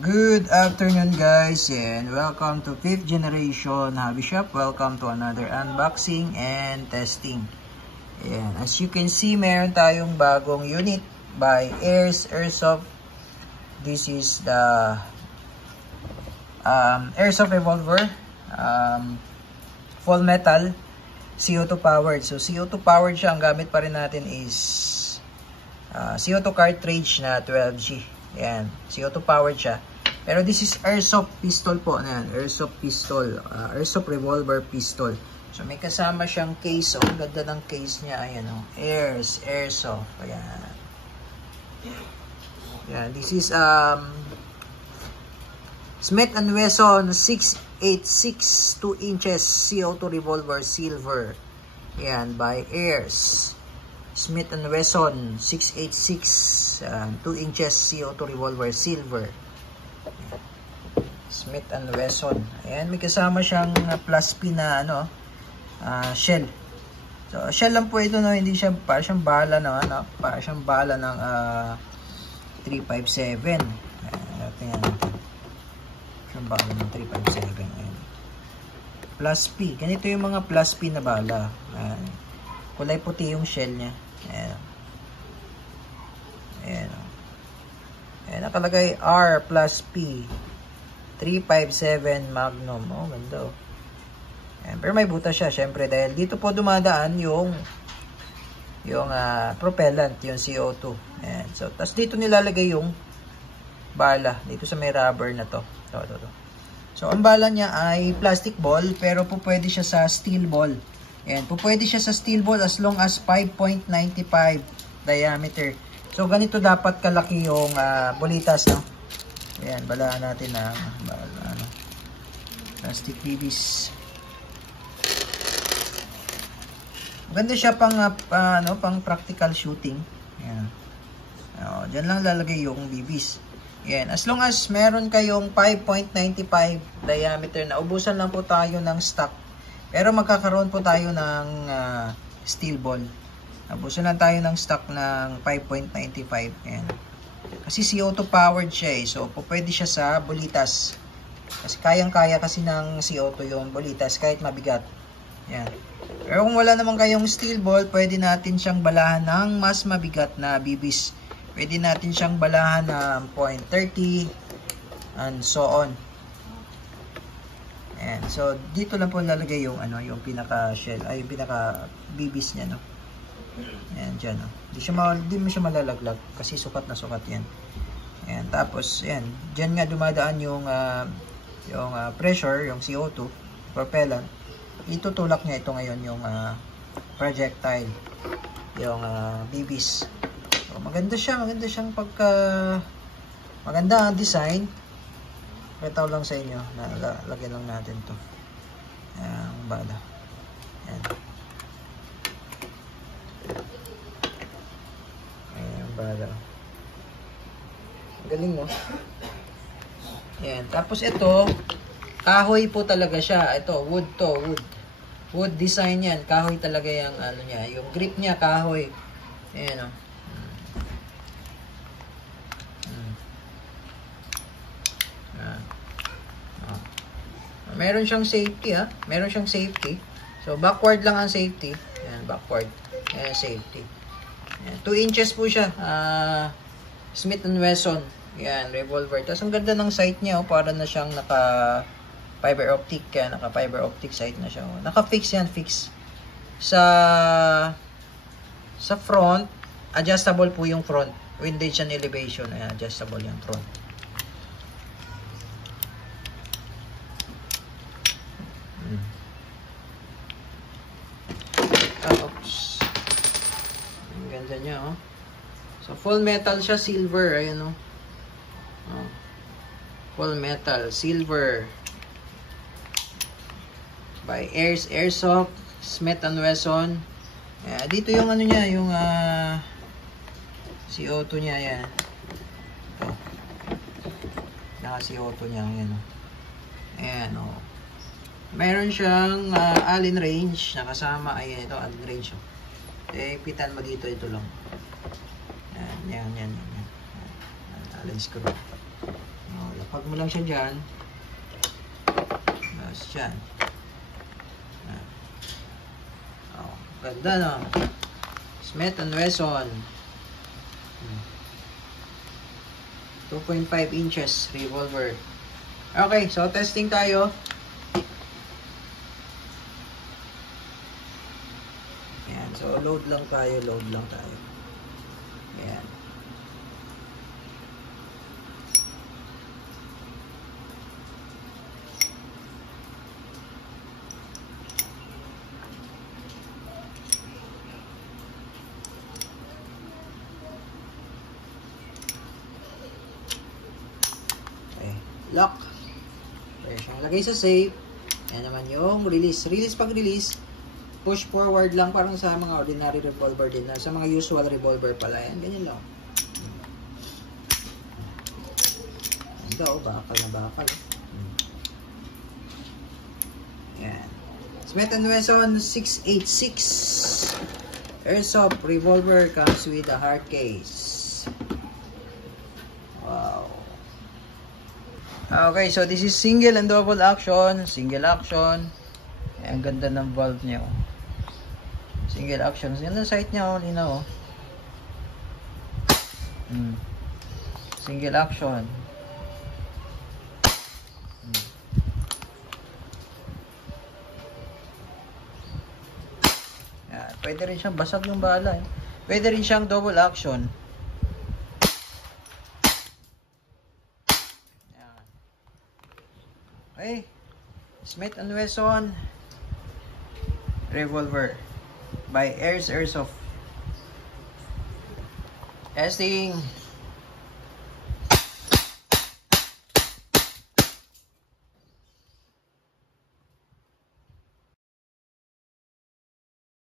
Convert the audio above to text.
Good afternoon guys and welcome to 5th generation hobby shop. Welcome to another unboxing and testing. And as you can see, meron tayong bagong unit by Ayers Airsoft. This is the Airsoft Revolver, full metal, CO2 powered. So CO2 powered siya. Ang gamit pa rin natin is CO2 cartridge na 12G. Yan, CO2 powered siya. Pero this is airsoft pistol po. Yan, airsoft pistol, airsoft revolver pistol. So may kasama siyang case. Oh, ganda ng case niya. Ayan oh, Ayers Airsoft. Ayan. Yan, this is Smith & Wesson 686 2 inches CO2 revolver silver. Yan, by Ayers. Smith & Wesson 686 2 inches CO2 revolver silver. Smith & Wesson. Ayan, may kasama siyang plus P na shell. So shell lang po ito, no, hindi siya para siyang bala ng para siyang bala ng 357. Tingnan natin. Siyang bala ng 357. Ayan. Plus P. Ganito yung mga plus P na bala. Ayan. Kulay puti yung shell niya. Ayan. Ayan. Ayan. Nakalagay R plus P 357 Magnum. Oh, ganda oh. Ayan. Pero may butas siya, syempre, dahil dito po dumadaan yung propellant, yung CO2. Ayan. So, tas dito nilalagay yung bala. Dito sa may rubber na to. To. So, ang bala niya ay plastic ball, pero po pwede siya sa steel ball. Ayan, po pwede siya sa steel ball as long as 5.95 diameter. So, ganito dapat kalaki yung bolitas, no? Ayan, balaan natin na plastic BBs. Maganda siya pang practical shooting. Ayan. O, dyan lang lalagay yung BBs. Ayan, as long as meron kayong 5.95 diameter, na ubusan lang po tayo ng stock. Pero magkakaroon po tayo ng steel ball. Ubusan lang tayo ng stock ng 5.95. Ayan. Kasi CO2 powered siya eh. So, pwede siya sa bolitas. Kasi kayang-kaya kasi ng CO2 yung bolitas kahit mabigat. Ayan. Pero kung wala naman kayong steel ball, pwede natin siyang balahan ng mas mabigat na BBs. Pwede natin siyang balahan ng .30 and so on. Ayan. So, dito lang po lalagay yung yung pinaka shell, ay yung pinaka BBs niya, no. Ayan, dyan, no. Hindi mo siya malalaglag kasi sukat na sukat yan. Ayan, tapos, ayan, dyan nga dumadaan yung pressure, yung CO2, propellant. Itutulak niya ito ngayon yung projectile, yung BBs. So, maganda siyang maganda ang design. Pataw lang sa inyo, lagyan lang natin to. Ang bala. Ayan. Ayan, bala. Galing, no? Ayan. Tapos ito, kahoy po talaga siya. Ito, wood to, wood. Wood design yan. Kahoy talaga yung niya. Yung grip niya, kahoy. Ayan, no? Meron siyang safety, ha. Meron siyang safety. So, backward lang ang safety. Ayan, backward. Ayan, safety. Ayan, 2 inches po siya. Smith & Wesson. Ayan, revolver. Tapos, ang ganda ng sight niya, oh. Para na siyang naka-fiber optic. Kaya, naka-fiber optic sight na siya. Oh. Naka-fix yan, fix. Sa front, adjustable po yung front. Windage and elevation. Ayan, adjustable yung front. Oops. Ang ganda niya, oh. So, full metal siya, silver. Ayan, oh. Full metal, silver. By Ayers Airsoft, Smith & Wesson. Dito yung niya, yung CO2 niya, ayan. Ito. Naka-CO2 niya, ayan, oh. Ayan, oh. Meron siyang Allen wrench na kasama. Ayan, ito, Allen wrench. Oh. Pitan mo dito, ito lang. Yan. Allen screw. Pag mo lang siya dyan. Tapos dyan. Oh, ganda no. Smith & Wesson. 2.5 inches revolver. Okay, so testing tayo. Ayan, so load lang tayo. Ayan. Lock. Pwede siyang lagay sa safe. Yan naman yung release. Pag release, push forward lang parang sa mga ordinary revolver din. Sa mga usual revolver pala yan. Ganyan lang. Ito, bakal na bakal. Yan. Smith & Wesson 686 Airsoft revolver comes with a hard case. Wow. Okay, so this is single and double action. Single action. Ang ganda ng valve niya. Single action. Yan ang sight niya. Linaw. Single action. Yan. Pwede rin siyang basag yung bala. Pwede rin siyang double action. Okay, Smith & Wesson revolver by Airsoft. Testing.